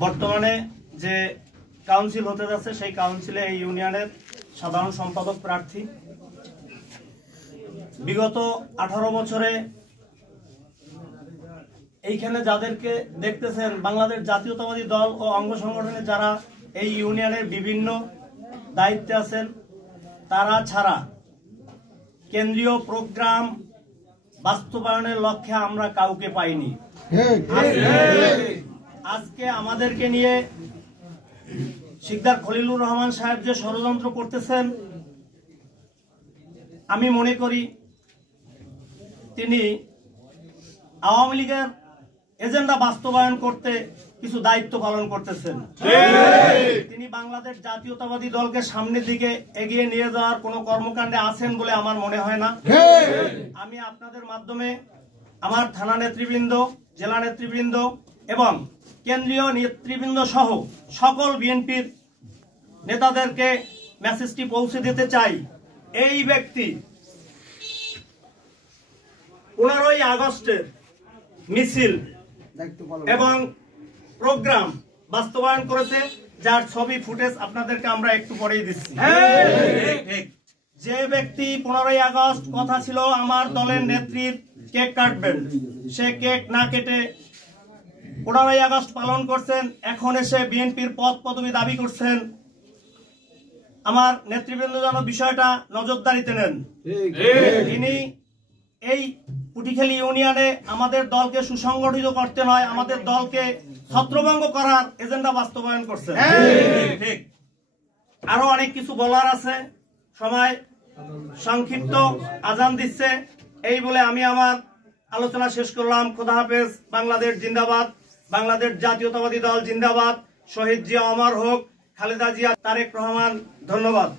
বর্তমানে যে কাউন্সিল হতে যাচ্ছে সেই কাউন্সিলে এই ইউনিয়নের সাধারণ সম্পাদক প্রার্থী। বিগত 18 বছরে এইখানে যাদেরকে দেখতেছেন বাংলাদেশ জাতীয়তাবাদী দল ও অঙ্গ সংগঠনে যারা এই ইউনিয়নের বিভিন্ন দায়িত্বে আছেন তারা ছাড়া কেন্দ্রীয় প্রোগ্রাম বাস্তবায়নের লক্ষ্যে আমরা কাউকে পাইনি। আজকে আমাদেরকে নিয়ে শিকদার খলিলুর রহমান সাহেব যে ষড়যন্ত্র করতেছেন, আমি মনে করি তিনি আওয়ামী লীগের এজেন্ডা বাস্তবায়ন করতে কিছু দায়িত্ব পালন করতেছেন। তিনি বাংলাদেশ জাতীয়তাবাদী দলকে সামনের দিকে এগিয়ে নিয়ে যাওয়ার কোন কর্মকাণ্ডে আছেন বলে আমার মনে হয় না। আমি আপনাদের মাধ্যমে আমার থানা নেতৃবৃন্দ, জেলা নেতৃবৃন্দ এবং কেন্দ্রীয় নেতৃবৃন্দ সহ সকল বিএনপির নেতাদেরকে মেসেজটি পৌঁছে দিতে চাই। এই ব্যক্তি 15ই আগস্টের মিছিল এবং প্রোগ্রাম বাস্তবায়ন করেছে, যার ছবি ফুটেজ আপনাদেরকে আমরা একটু পরেই দিচ্ছি। যে ব্যক্তি 15ই আগস্ট কথা ছিল আমার দলের নেত্রীর কেক কাটবেন, সে কেক না কেটে 15ই আগস্ট পালন করছেন, এখন এসে বিএনপির পদ পদবি দাবি করছেন। আমার নেতৃবৃন্দ যেন বিষয়টা নজরদারিতে নেন। তিনি এই পুটিখালী ইউনিয়নে আমাদের দলকে সুসংগঠিত করতে নয়, আমাদের দলকে ছত্রভঙ্গ করার এজেন্ডা বাস্তবায়ন করছেন। ঠিক, আরো অনেক কিছু বলার আছে, সময় সংক্ষিপ্ত, আজান দিচ্ছে, এই বলে আমি আমার আলোচনা শেষ করলাম। খোদা হাফেজ। বাংলাদেশ জিন্দাবাদ, বাংলাদেশ জাতীয়তাবাদী দল জিন্দাবাদ, শহীদ জিয়া অমর হোক, খালেদা জিয়া, তারেক রহমান। ধন্যবাদ।